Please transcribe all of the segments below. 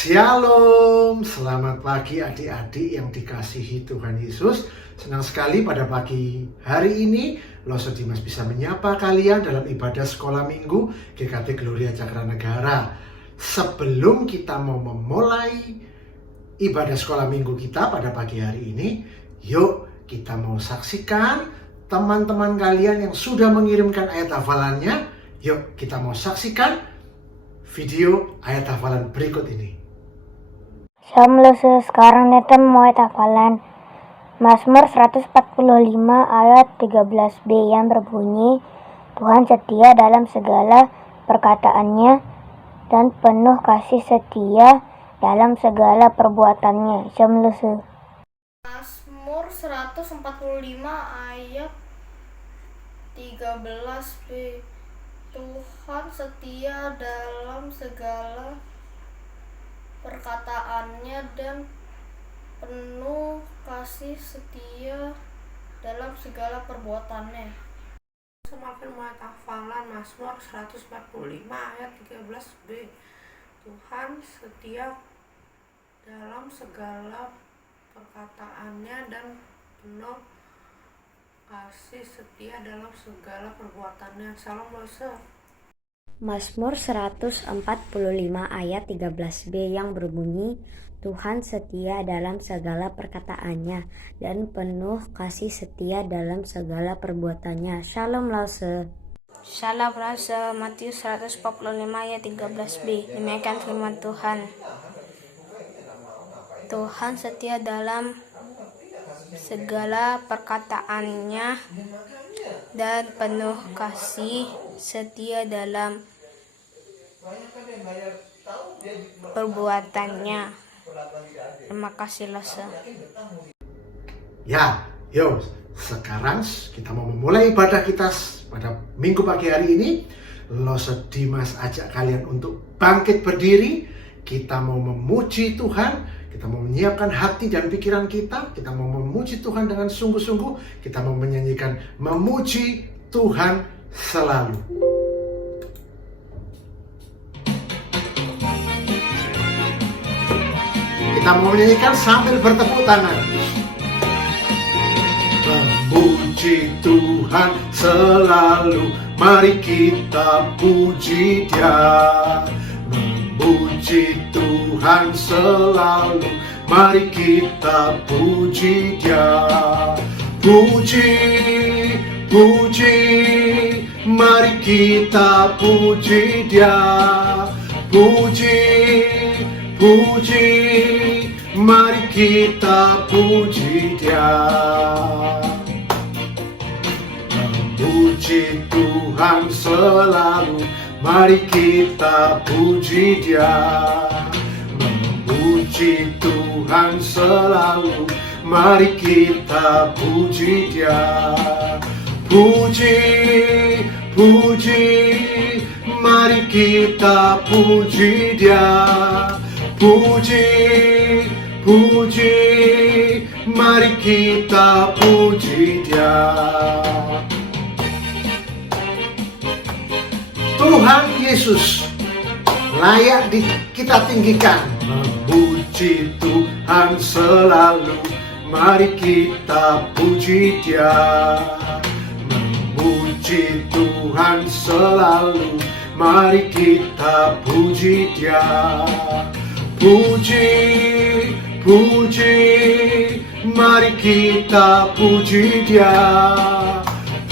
Shalom, selamat pagi adik-adik yang dikasihi Tuhan Yesus. Senang sekali pada pagi hari ini Loso Dimas bisa menyapa kalian dalam ibadah sekolah minggu GKT Gloria Cakranegara. Sebelum kita mau memulai ibadah sekolah minggu kita pada pagi hari ini, yuk kita mau saksikan teman-teman kalian yang sudah mengirimkan ayat hafalannya. Yuk kita mau saksikan video ayat hafalan berikut ini. Sekarang neten mau ayat hafalan Mazmur 145 ayat 13b yang berbunyi, Tuhan setia dalam segala perkataannya dan penuh kasih setia dalam segala perbuatannya. Mazmur 145 ayat 13b, Tuhan setia dalam segala perkataannya dan penuh kasih setia dalam segala perbuatannya. Semakin ayat hafalan Mazmur 145 ayat 13b, Tuhan setia dalam segala perkataannya dan penuh kasih setia dalam segala perbuatannya. Salam Lose. Mazmur 145 ayat 13b yang berbunyi, Tuhan setia dalam segala perkataannya dan penuh kasih setia dalam segala perbuatannya. Shalom Lause. Shalom Lause. Matius 145 ayat 13b. Demikian firman Tuhan. Tuhan setia dalam segala perkataannya dan penuh kasih setia dalam perbuatannya. Terima kasih Lose. Ya, yuk sekarang kita mau memulai ibadah kita pada minggu pagi hari ini. Loso Dimas ajak kalian untuk bangkit berdiri. Kita mau memuji Tuhan, kita mau menyiapkan hati dan pikiran kita. Kita mau memuji Tuhan dengan sungguh-sungguh. Kita mau menyanyikan memuji Tuhan selalu. Kita mau menyanyikan sambil bertepuk tangan. Memuji Tuhan selalu, mari kita puji Dia. Memuji Tuhan selalu, mari kita puji Dia. Puji, puji, mari kita puji Dia. Puji, puji, mari kita puji Dia. Memuji Tuhan selalu, mari kita puji Dia. Memuji Tuhan selalu, mari kita puji Dia. Puji, puji, mari kita puji Dia. Puji, puji, mari kita puji Dia. Tuhan Yesus layak kita tinggikan. Memuji Tuhan selalu, mari kita puji Dia. Memuji Tuhan selalu, mari kita puji Dia. Puji, puji, mari kita puji Dia.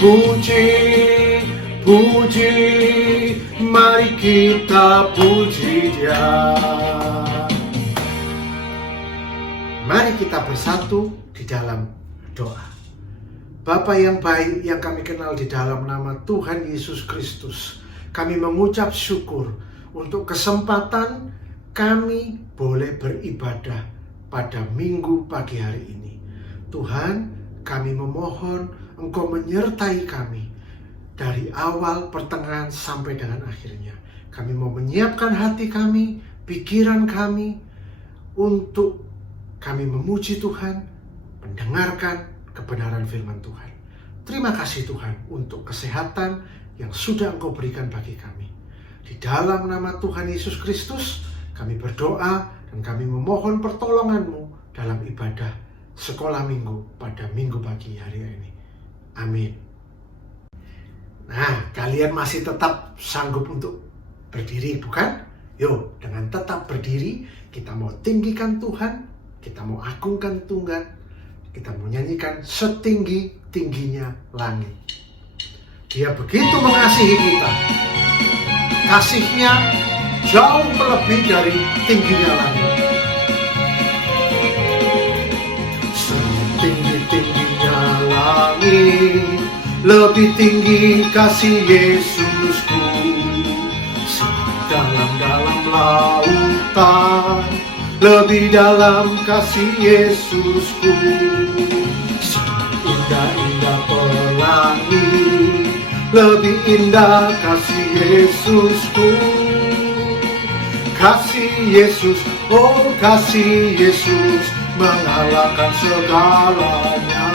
Puji, puji, mari kita puji Dia. Mari kita bersatu di dalam doa. Bapa yang baik yang kami kenal di dalam nama Tuhan Yesus Kristus, kami mengucap syukur untuk kesempatan kami boleh beribadah pada minggu pagi hari ini. Tuhan, kami memohon Engkau menyertai kami dari awal, pertengahan, sampai dengan akhirnya. Kami mau menyiapkan hati kami, pikiran kami, untuk kami memuji Tuhan, mendengarkan kebenaran firman Tuhan. Terima kasih Tuhan untuk kesehatan yang sudah Engkau berikan bagi kami. Di dalam nama Tuhan Yesus Kristus, Kami berdoa dan kami memohon pertolongan-Mu dalam ibadah sekolah minggu pada minggu pagi hari ini. Amin. Nah, kalian masih tetap sanggup untuk berdiri, bukan? Yuk, dengan tetap berdiri, kita mau tinggikan Tuhan, kita mau agungkan Tuhan, kita mau nyanyikan setinggi-tingginya langit. Dia begitu mengasihi kita. Kasih-Nya jauh melebihi dari tingginya langit. Setinggi-tingginya langit, lebih tinggi kasih Yesusku. Dalam lautan, lebih dalam kasih Yesusku. Indah-indah pelangi, lebih indah kasih Yesusku. Kasih Yesus, oh kasih Yesus, mengalahkan segalanya.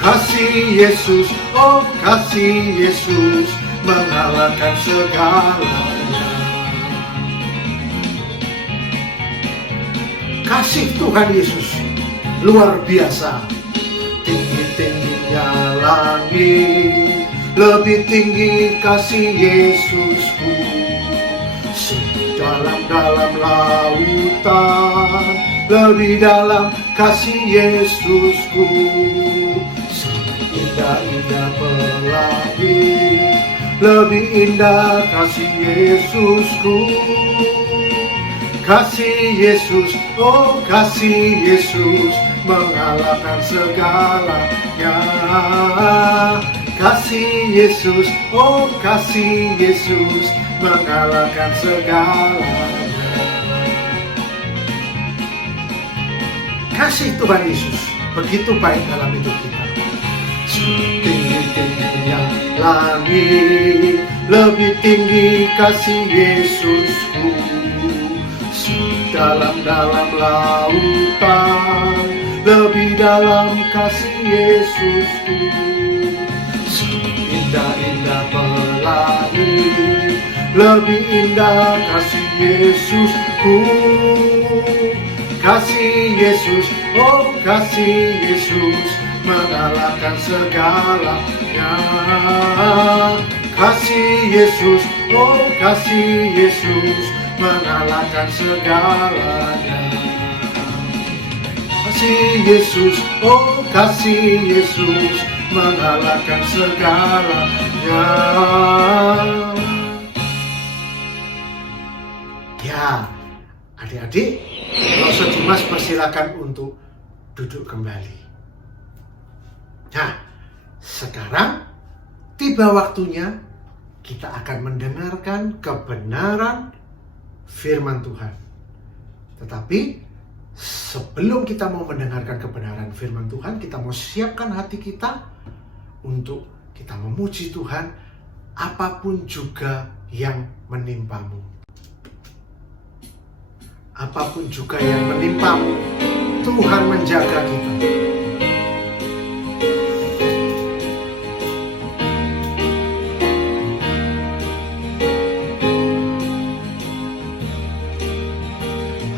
Kasih Yesus, oh kasih Yesus, mengalahkan segalanya. Kasih Tuhan Yesus luar biasa. Tinggi-tingginya langit, lebih tinggi kasih Yesusku. Dalam-dalam lautan, lebih dalam kasih Yesusku. Indah-indah pelangi, lebih indah kasih Yesusku. Kasih Yesus, oh kasih Yesus, mengalahkan segalanya. Kasih Yesus, oh kasih Yesus, mengalahkan segalanya. Kasih Tuhan Yesus begitu baik dalam hidup kita. Tinggi-tingginya langit, lebih tinggi kasih Yesusku. Dalam-dalam lautan, lebih dalam kasih Yesusku. Indah-indah pelangi, lebih indah kasih Yesusku. Kasih Yesus, oh kasih Yesus, mengalahkan segalanya. Kasih Yesus, oh kasih Yesus, mengalahkan segalanya. Kasih Yesus, oh kasih Yesus, mengalahkan segalanya. Ya, adik-adik, kalau Dimas persilakan untuk duduk kembali. Nah, sekarang tiba waktunya kita akan mendengarkan kebenaran firman Tuhan. Tetapi sebelum kita mau mendengarkan kebenaran firman Tuhan, kita mau siapkan hati kita untuk kita memuji Tuhan apapun juga yang menimpamu. Apapun juga yang menimpamu, Tuhan menjaga kita.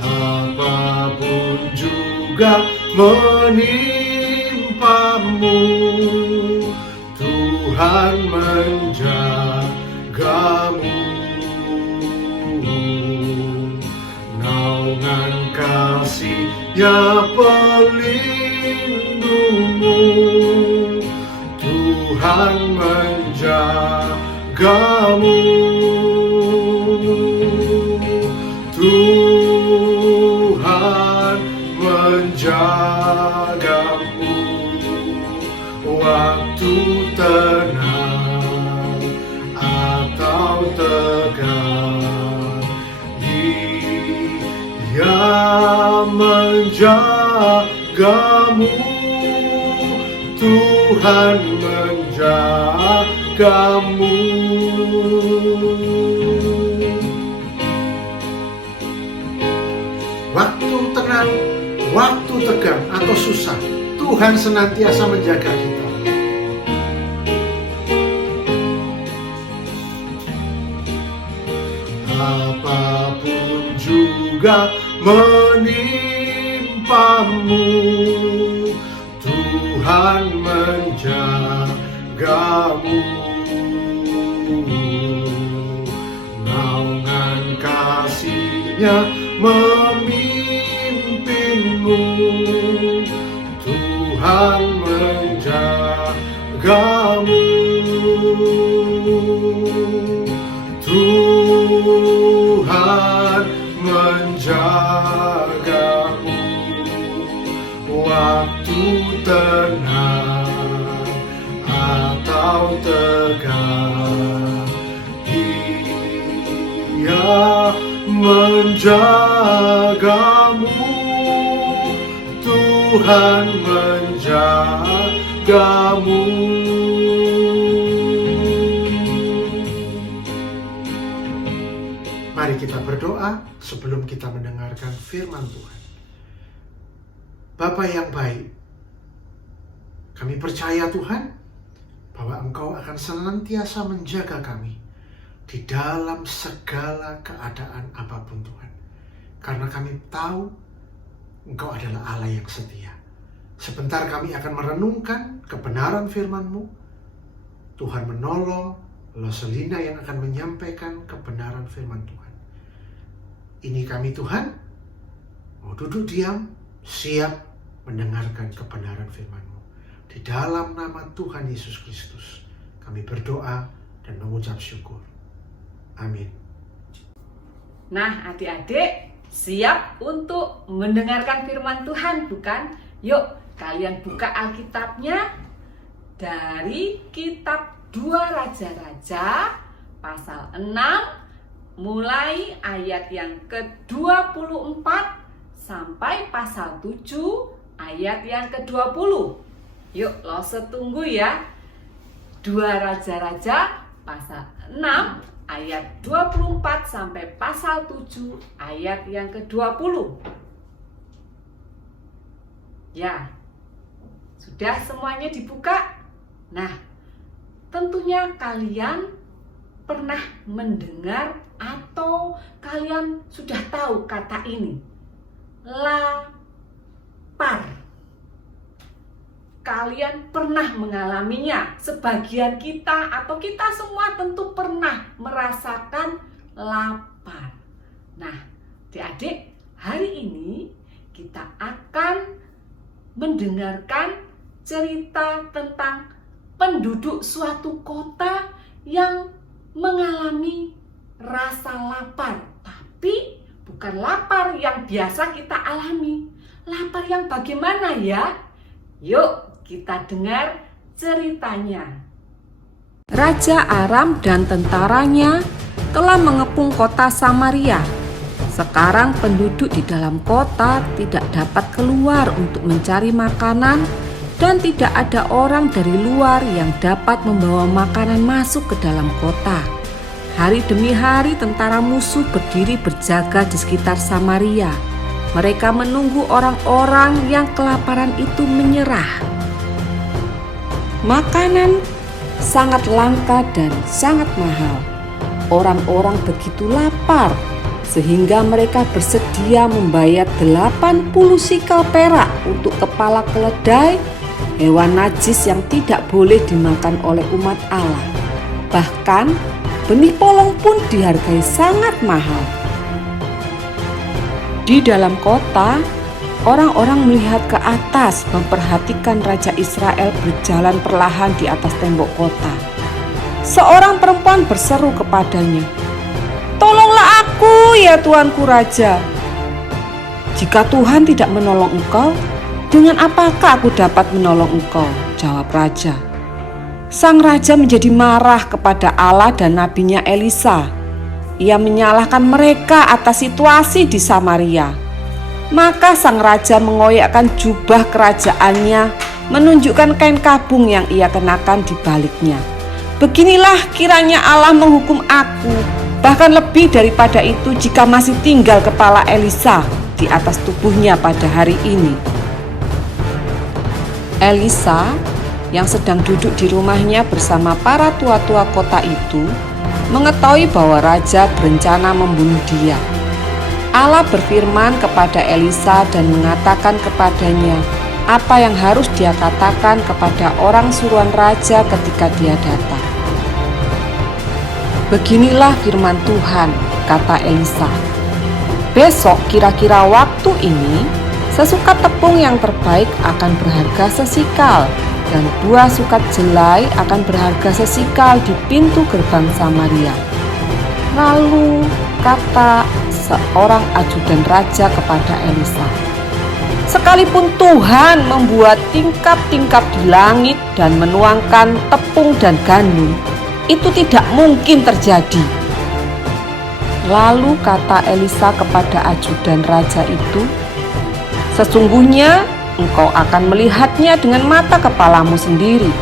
Apapun juga menimpamu, Tuhan menjagamu. Naungan kasih-Nya pelindungmu, Tuhan menjagamu. Tuhan menjagamu waktu tenang atau tegang. Dia menjagamu, Tuhan menjagamu. Waktu tenang, waktu tegang atau susah, Tuhan senantiasa menjaga kita. Apapun juga menimpamu. Tuhan menjagamu, naungan kasih-Nya memimpinmu. Tuhan menjagamu, Tuhan menjagamu. Waktu tenang atau tegang, Dia menjagamu. Tuhan menjagamu. Mari kita berdoa sebelum kita mendengarkan firman Tuhan. Bapa yang baik, kami percaya Tuhan bahwa Engkau akan senantiasa menjaga kami di dalam segala keadaan apapun Tuhan. Karena kami tahu Engkau adalah Allah yang setia. Sebentar kami akan merenungkan kebenaran firman-Mu. Tuhan menolong Loselina yang akan menyampaikan kebenaran firman Tuhan. Ini kami Tuhan, mau duduk diam, siap mendengarkan kebenaran firman-Mu. Di dalam nama Tuhan Yesus Kristus, kami berdoa dan mengucap syukur. Amin. Nah, adik-adik siap untuk mendengarkan firman Tuhan, bukan? Yuk, kalian buka Alkitabnya dari kitab 2 Raja-Raja pasal 6 mulai ayat yang ke-24 sampai pasal 7 ayat yang ke-20. Yuk, Lose tunggu ya. 2 Raja-Raja pasal 6 ayat 24 sampai pasal 7 ayat yang ke-20. Ya, sudah semuanya dibuka? Nah, tentunya kalian pernah mendengar atau kalian sudah tahu kata ini, lapar. Kalian pernah mengalaminya. Sebagian kita atau kita semua tentu pernah merasakan lapar. Nah, adik-adik, hari ini kita akan mendengarkan cerita tentang penduduk suatu kota yang mengalami rasa lapar, tapi bukan lapar yang biasa kita alami. Lapar yang bagaimana ya? Yuk kita dengar ceritanya. Raja Aram dan tentaranya telah mengepung kota Samaria. Sekarang penduduk di dalam kota tidak dapat keluar untuk mencari makanan dan tidak ada orang dari luar yang dapat membawa makanan masuk ke dalam kota. Hari demi hari tentara musuh berdiri berjaga di sekitar Samaria. Mereka menunggu orang-orang yang kelaparan itu menyerah. Makanan sangat langka dan sangat mahal. Orang-orang begitu lapar sehingga mereka bersedia membayar 80 sikal perak untuk kepala keledai, hewan najis yang tidak boleh dimakan oleh umat Allah. Bahkan benih polong pun dihargai sangat mahal. Di dalam kota, orang-orang melihat ke atas memperhatikan Raja Israel berjalan perlahan di atas tembok kota. Seorang perempuan berseru kepadanya, "Tolonglah aku ya Tuanku Raja." "Jika Tuhan tidak menolong engkau, dengan apakah aku dapat menolong engkau?" jawab Raja. Sang Raja menjadi marah kepada Allah dan nabinya Elisa. Ia menyalahkan mereka atas situasi di Samaria. Maka sang Raja mengoyakkan jubah kerajaannya, menunjukkan kain kabung yang ia kenakan di baliknya. "Beginilah kiranya Allah menghukum aku, bahkan lebih daripada itu jika masih tinggal kepala Elisa di atas tubuhnya pada hari ini." Elisa yang sedang duduk di rumahnya bersama para tua-tua kota itu mengetahui bahwa raja berencana membunuh dia. Allah berfirman kepada Elisa dan mengatakan kepadanya apa yang harus dia katakan kepada orang suruhan raja ketika dia datang. "Beginilah firman Tuhan," kata Elisa. "Besok kira-kira waktu ini, sesukat tepung yang terbaik akan berharga sesikal, dan 2 sukat jelai akan berharga sesikal di pintu gerbang Samaria." Lalu kata seorang ajudan raja kepada Elisa, "Sekalipun Tuhan membuat tingkap-tingkap di langit dan menuangkan tepung dan gandum, itu tidak mungkin terjadi." Lalu kata Elisa kepada ajudan raja itu, "Sesungguhnya engkau akan melihatnya dengan mata kepalamu sendiri.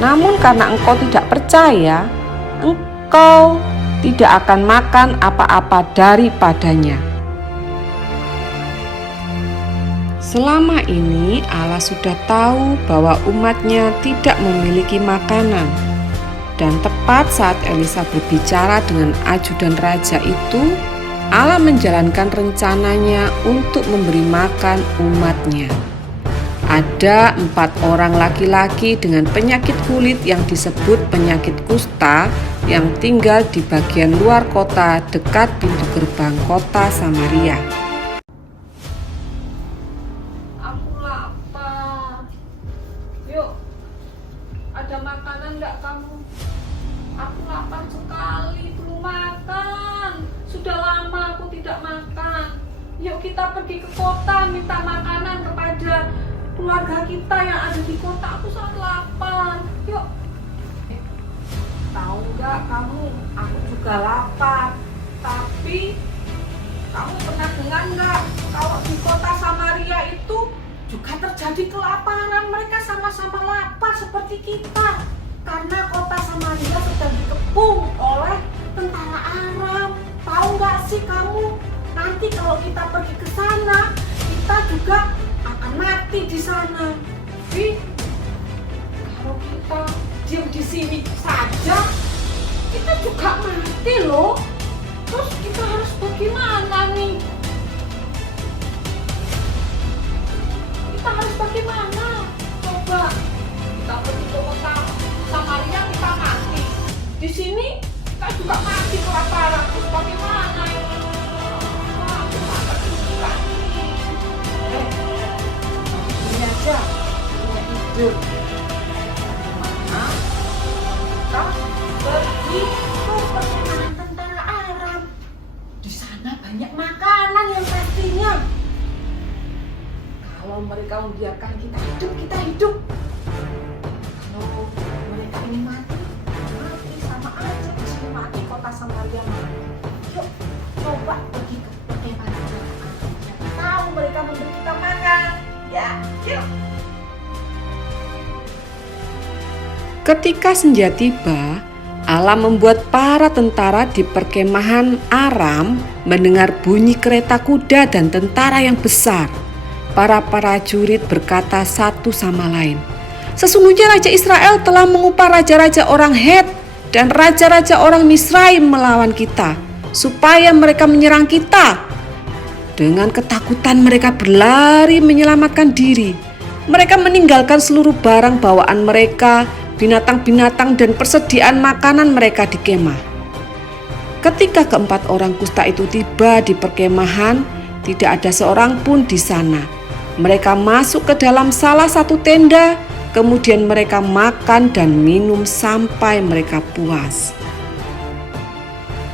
Namun karena engkau tidak percaya, engkau tidak akan makan apa-apa daripadanya." Selama ini Allah sudah tahu bahwa umatnya tidak memiliki makanan. Dan tepat saat Elisa berbicara dengan ajudan raja itu, Allah menjalankan rencananya untuk memberi makan umatnya. Ada 4 orang laki-laki dengan penyakit kulit yang disebut penyakit kusta yang tinggal di bagian luar kota dekat pintu gerbang kota Samaria. Aku lapar. Yuk, ada makanan nggak kamu? Aku lapar sekali, belum makan. Sudah lama aku tidak makan. Yuk kita pergi ke kota minta makanan kepada keluarga kita yang ada di kota. Aku sangat lapar. Yuk. Tahu nggak kamu? Aku juga lapar. Tapi kamu pernah dengar nggak kalau di kota Samaria itu juga terjadi kelaparan? Mereka sama-sama lapar seperti kita. Karena kota Samaria sedang dikepung oleh tentara Aram. Tahu nggak sih kamu? Nanti kalau kita pergi ke sana, kita juga akan mati di sana. Tapi kalau kita diam di sini saja, kita juga mati loh. Terus kita harus bagaimana nih? Kita harus bagaimana? Coba kita pergi ke kota Samaria, kita mati. Di sini kita juga mati kelaparan. Terus bagaimana ini? Ini aja punya ide. Bagaimana kita pergi ke perkemahan tentara Aram? Di sana banyak makanan yang pastinya. Kalau mereka membiarkan kita hidup, kita hidup. Kalau mereka ini mati, mati sama aja. Di sini mati, kota Samaria mati. Yuk, coba pergi ke perkemahan tentara Aram. Tahu mereka memberi kita makan. Ya, yuk. Ketika senja tiba, Allah membuat para tentara di perkemahan Aram mendengar bunyi kereta kuda dan tentara yang besar. Para prajurit berkata satu sama lain, "Sesungguhnya Raja Israel telah mengupah raja-raja orang Het dan raja-raja orang Misraim melawan kita, supaya mereka menyerang kita." Dengan ketakutan mereka berlari menyelamatkan diri. Mereka meninggalkan seluruh barang bawaan mereka, binatang-binatang dan persediaan makanan mereka di kemah. Ketika keempat orang kusta itu tiba di perkemahan, tidak ada seorang pun di sana. Mereka masuk ke dalam salah satu tenda, kemudian mereka makan dan minum sampai mereka puas.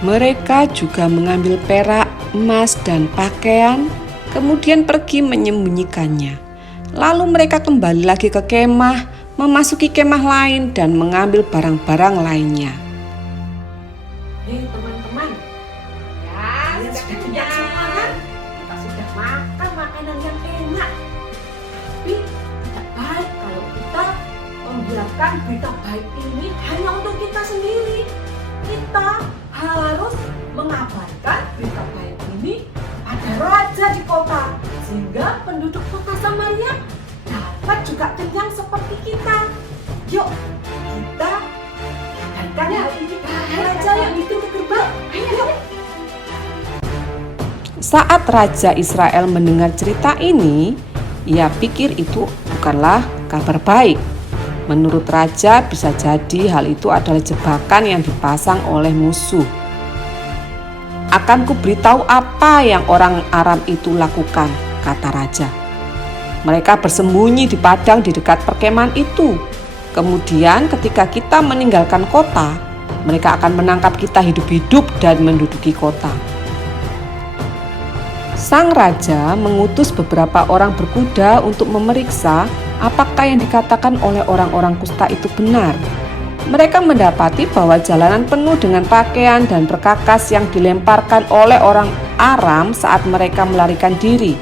Mereka juga mengambil perak, emas, dan pakaian, kemudian pergi menyembunyikannya. Lalu mereka kembali lagi ke kemah, memasuki kemah lain dan mengambil barang-barang lainnya. Nih teman-teman, ya sudah kenyang semua kan? Kita sudah makan makanan yang enak. Tapi tidak baik kalau kita membiarkan berita baik ini hanya untuk kita sendiri. Kita harus mengabarkan berita baik ini pada raja di kota, sehingga penduduk kota Samaria dapat juga kenyang seperti kita. Yuk, kita kabarkan hal ini pada raja yang di pintu gerbang. Ayo. Saat Raja Israel mendengar cerita ini, ia pikir itu bukanlah kabar baik. Menurut raja, bisa jadi hal itu adalah jebakan yang dipasang oleh musuh. "Akan kuberitahu apa yang orang Aram itu lakukan," kata raja. "Mereka bersembunyi di padang di dekat perkemahan itu. Kemudian ketika kita meninggalkan kota, mereka akan menangkap kita hidup-hidup dan menduduki kota." Sang raja mengutus beberapa orang berkuda untuk memeriksa apakah yang dikatakan oleh orang-orang kusta itu benar. Mereka mendapati bahwa jalanan penuh dengan pakaian dan perkakas yang dilemparkan oleh orang Aram saat mereka melarikan diri.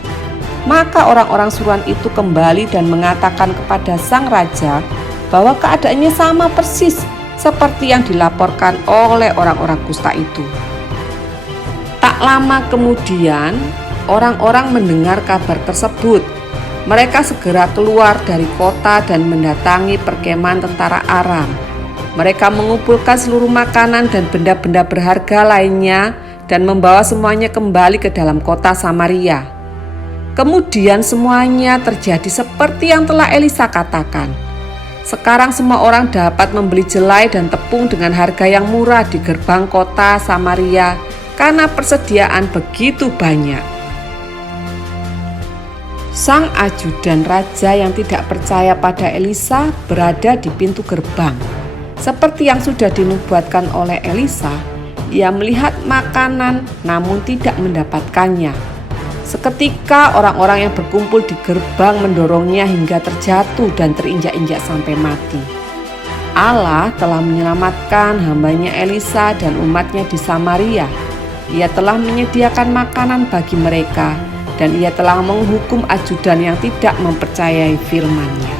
Maka orang-orang suruhan itu kembali dan mengatakan kepada sang raja bahwa keadaannya sama persis seperti yang dilaporkan oleh orang-orang kusta itu. Tak lama kemudian, orang-orang mendengar kabar tersebut. Mereka segera keluar dari kota dan mendatangi perkemahan tentara Aram. Mereka mengumpulkan seluruh makanan dan benda-benda berharga lainnya dan membawa semuanya kembali ke dalam kota Samaria. Kemudian semuanya terjadi seperti yang telah Elisa katakan. Sekarang semua orang dapat membeli jelai dan tepung dengan harga yang murah di gerbang kota Samaria karena persediaan begitu banyak. Sang ajudan raja yang tidak percaya pada Elisa berada di pintu gerbang. Seperti yang sudah dinubuatkan oleh Elisa, ia melihat makanan namun tidak mendapatkannya. Seketika orang-orang yang berkumpul di gerbang mendorongnya hingga terjatuh dan terinjak-injak sampai mati. Allah telah menyelamatkan hambanya Elisa dan umatnya di Samaria. Ia telah menyediakan makanan bagi mereka dan ia telah menghukum ajudan yang tidak mempercayai firman-Nya.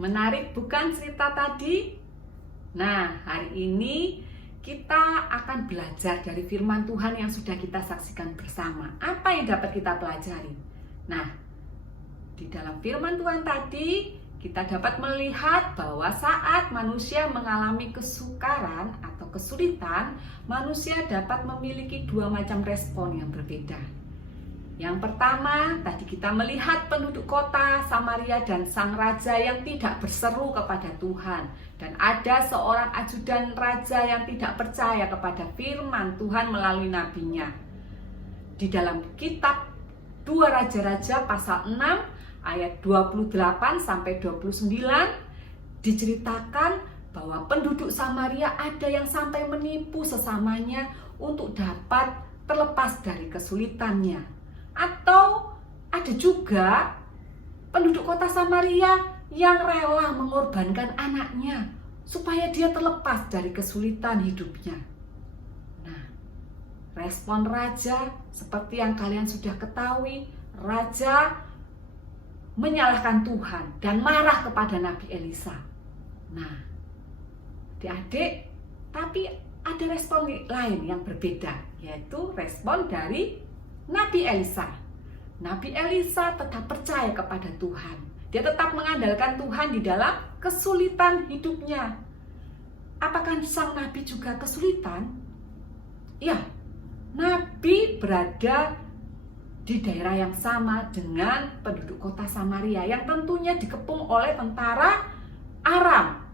Menarik bukan cerita tadi? Nah, hari ini kita akan belajar dari firman Tuhan yang sudah kita saksikan bersama. Apa yang dapat kita pelajari? Nah, di dalam firman Tuhan tadi kita dapat melihat bahwa saat manusia mengalami kesukaran atau kesulitan, manusia dapat memiliki dua macam respon yang berbeda. Yang pertama, tadi kita melihat penduduk kota Samaria dan sang raja yang tidak berseru kepada Tuhan. Dan ada seorang ajudan raja yang tidak percaya kepada firman Tuhan melalui nabinya. Di dalam kitab 2 Raja-Raja pasal 6 ayat 28 sampai 29 diceritakan bahwa penduduk Samaria ada yang sampai menipu sesamanya untuk dapat terlepas dari kesulitannya. Atau ada juga penduduk kota Samaria yang rela mengorbankan anaknya supaya dia terlepas dari kesulitan hidupnya. Nah, respon raja seperti yang kalian sudah ketahui, raja menyalahkan Tuhan dan marah kepada Nabi Elisa. Nah, adik-adik, tapi ada respon lain yang berbeda, yaitu respon dari Nabi Elisa. Nabi Elisa tetap percaya kepada Tuhan. Dia tetap mengandalkan Tuhan di dalam kesulitan hidupnya. Apakah sang Nabi juga kesulitan? Ya, Nabi berada di daerah yang sama dengan penduduk kota Samaria yang tentunya dikepung oleh tentara Aram.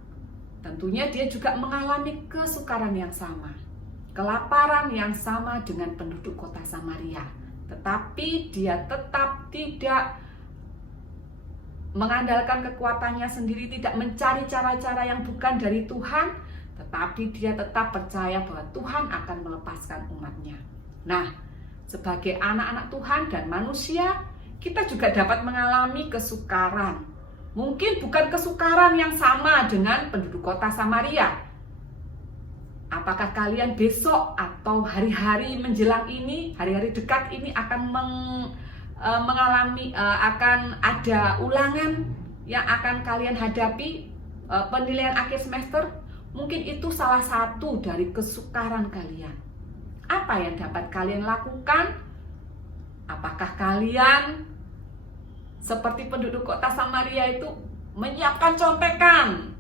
Tentunya dia juga mengalami kesukaran yang sama, kelaparan yang sama dengan penduduk kota Samaria. Tetapi dia tetap tidak mengandalkan kekuatannya sendiri, tidak mencari cara-cara yang bukan dari Tuhan, tetapi dia tetap percaya bahwa Tuhan akan melepaskan umatnya. Nah, sebagai anak-anak Tuhan dan manusia, kita juga dapat mengalami kesukaran. Mungkin bukan kesukaran yang sama dengan penduduk kota Samaria. Apakah kalian besok atau hari-hari menjelang ini, hari-hari dekat ini akan mengalami, akan ada ulangan yang akan kalian hadapi, penilaian akhir semester? Mungkin itu salah satu dari kesukaran kalian. Apa yang dapat kalian lakukan? Apakah kalian seperti penduduk kota Samaria itu menyiapkan contekan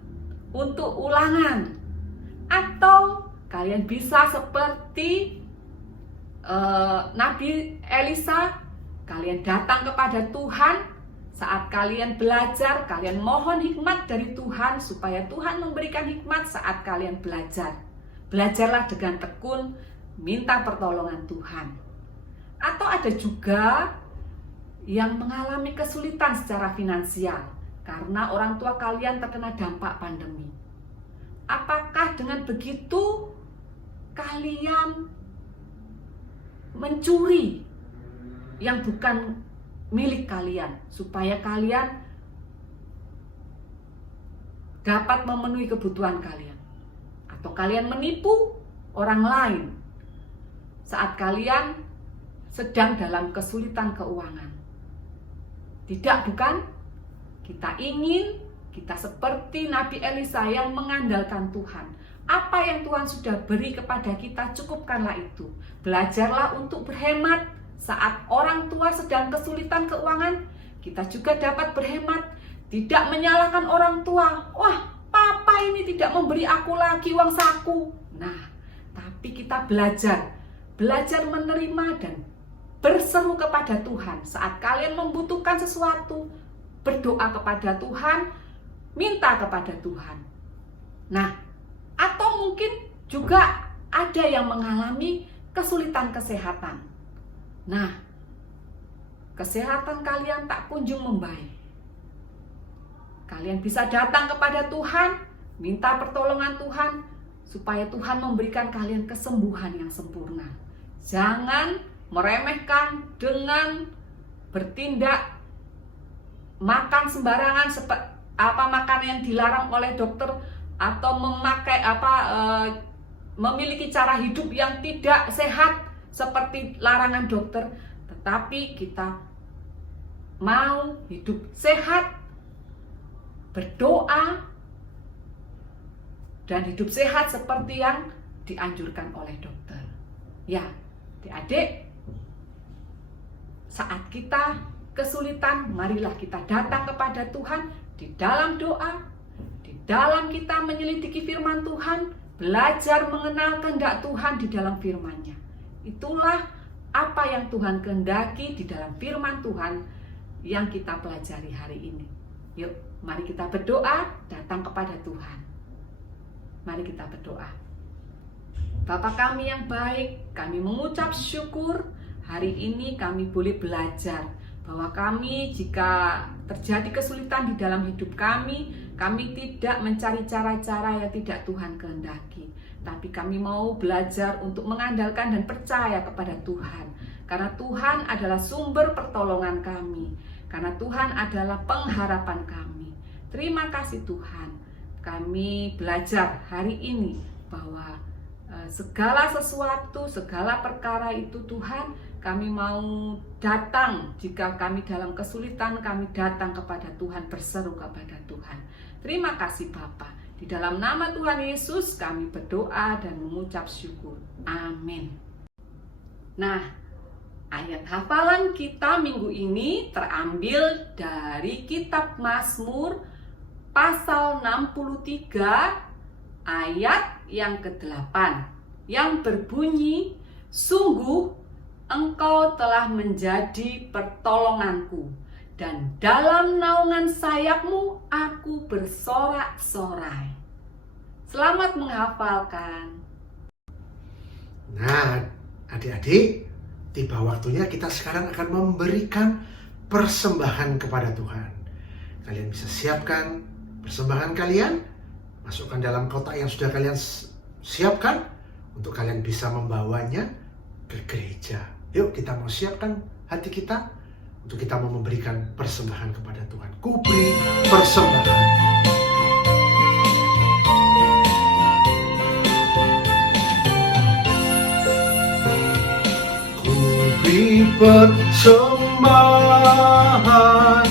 untuk ulangan? Atau kalian bisa seperti Nabi Elisa, kalian datang kepada Tuhan. Saat kalian belajar, kalian mohon hikmat dari Tuhan supaya Tuhan memberikan hikmat saat kalian belajar. Belajarlah dengan tekun, minta pertolongan Tuhan. Atau ada juga yang mengalami kesulitan secara finansial karena orang tua kalian terkena dampak pandemi. Apakah dengan begitu kalian mencuri yang bukan milik kalian supaya kalian dapat memenuhi kebutuhan kalian? Atau kalian menipu orang lain saat kalian sedang dalam kesulitan keuangan? Tidak, bukan? Kita ingin kita seperti Nabi Elisa yang mengandalkan Tuhan. Apa yang Tuhan sudah beri kepada kita, cukupkanlah itu. Belajarlah untuk berhemat. Saat orang tua sedang kesulitan keuangan, kita juga dapat berhemat. Tidak menyalahkan orang tua. Wah, papa ini tidak memberi aku lagi uang saku. Nah, tapi kita belajar menerima dan berseru kepada Tuhan. Saat kalian membutuhkan sesuatu, berdoa kepada Tuhan, minta kepada Tuhan. Nah, atau mungkin juga ada yang mengalami kesulitan kesehatan. Nah, kesehatan kalian tak kunjung membaik. Kalian bisa datang kepada Tuhan, minta pertolongan Tuhan, supaya Tuhan memberikan kalian kesembuhan yang sempurna. Jangan meremehkan dengan bertindak makan sembarangan, makanan yang dilarang oleh dokter, atau memakai memiliki cara hidup yang tidak sehat seperti larangan dokter. Tetapi kita mau hidup sehat, berdoa, dan hidup sehat seperti yang dianjurkan oleh dokter. Ya, adik-adik, saat kita kesulitan, marilah kita datang kepada Tuhan di dalam doa, di dalam kita menyelidiki firman Tuhan, belajar mengenal kehendak Tuhan di dalam firman-Nya. Itulah apa yang Tuhan kehendaki di dalam firman Tuhan yang kita pelajari hari ini. Yuk, mari kita berdoa, datang kepada Tuhan. Mari kita berdoa. Bapa kami yang baik, kami mengucap syukur hari ini kami boleh belajar bahwa kami jika terjadi kesulitan di dalam hidup kami tidak mencari cara-cara yang tidak Tuhan kehendaki. Tapi kami mau belajar untuk mengandalkan dan percaya kepada Tuhan. Karena Tuhan adalah sumber pertolongan kami. Karena Tuhan adalah pengharapan kami. Terima kasih Tuhan. Kami belajar hari ini bahwa segala sesuatu, segala perkara itu Tuhan, kami mau datang. Jika kami dalam kesulitan, kami datang kepada Tuhan, berseru kepada Tuhan. Terima kasih Bapa. Di dalam nama Tuhan Yesus kami berdoa dan mengucap syukur. Amin. Nah, ayat hafalan kita minggu ini terambil dari kitab Mazmur pasal 63 ayat yang ke-8 yang berbunyi, sungguh Engkau telah menjadi pertolonganku, dan dalam naungan sayap-Mu aku bersorak-sorai. Selamat menghafalkan. Nah, adik-adik, tiba waktunya kita sekarang akan memberikan persembahan kepada Tuhan. Kalian bisa siapkan persembahan kalian, masukkan dalam kotak yang sudah kalian siapkan untuk kalian bisa membawanya ke gereja. Yuk, kita mau siapkan hati kita untuk kita mau memberikan persembahan kepada Tuhan. Kuberi persembahan. Kuberi persembahan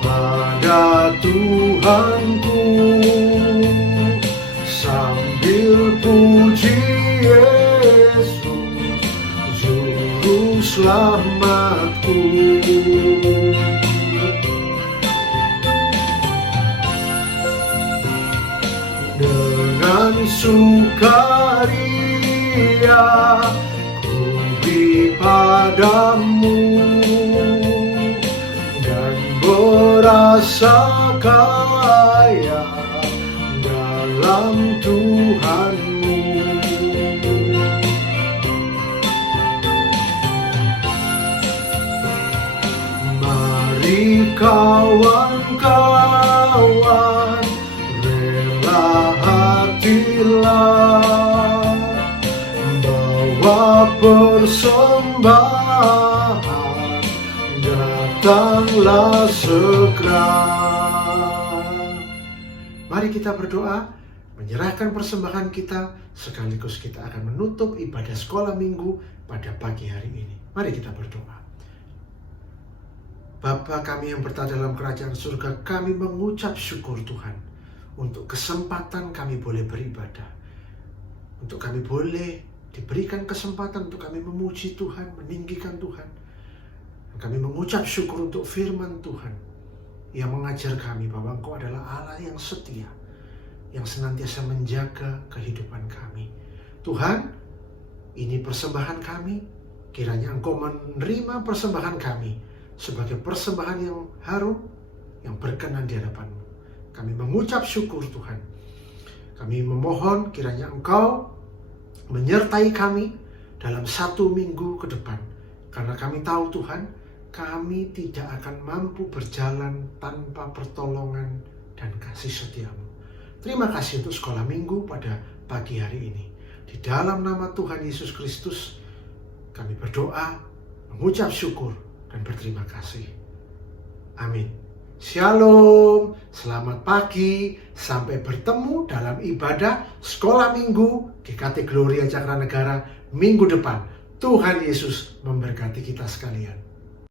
pada Tuhanku, sambil puji Yesus Juru Selamatku. Dengan sukaria ku padamu dan berasa kaya dalam Tuhanmu. Mari kawan-kawan, rela hatilah, bawa persembahan, datanglah segera. Mari kita berdoa, menyerahkan persembahan kita, sekaligus kita akan menutup ibadah sekolah minggu pada pagi hari ini. Mari kita berdoa. Bapa kami yang berada dalam kerajaan surga, kami mengucap syukur Tuhan untuk kesempatan kami boleh beribadah, untuk kami boleh diberikan kesempatan untuk kami memuji Tuhan, meninggikan Tuhan. Kami mengucap syukur untuk firman Tuhan yang mengajar kami bahwa Engkau adalah Allah yang setia, yang senantiasa menjaga kehidupan kami. Tuhan, ini persembahan kami, kiranya Engkau menerima persembahan kami sebagai persembahan yang harum, yang berkenan di hadapan-Mu. Kami mengucap syukur Tuhan. Kami memohon kiranya Engkau menyertai kami dalam 1 minggu ke depan. Karena kami tahu Tuhan, kami tidak akan mampu berjalan tanpa pertolongan dan kasih setia-Mu. Terima kasih untuk sekolah minggu pada pagi hari ini. Di dalam nama Tuhan Yesus Kristus, kami berdoa, mengucap syukur, dan berterima kasih. Amin. Shalom, selamat pagi, sampai bertemu dalam ibadah sekolah minggu GKT Gloria Cakranegara minggu depan. Tuhan Yesus memberkati kita sekalian.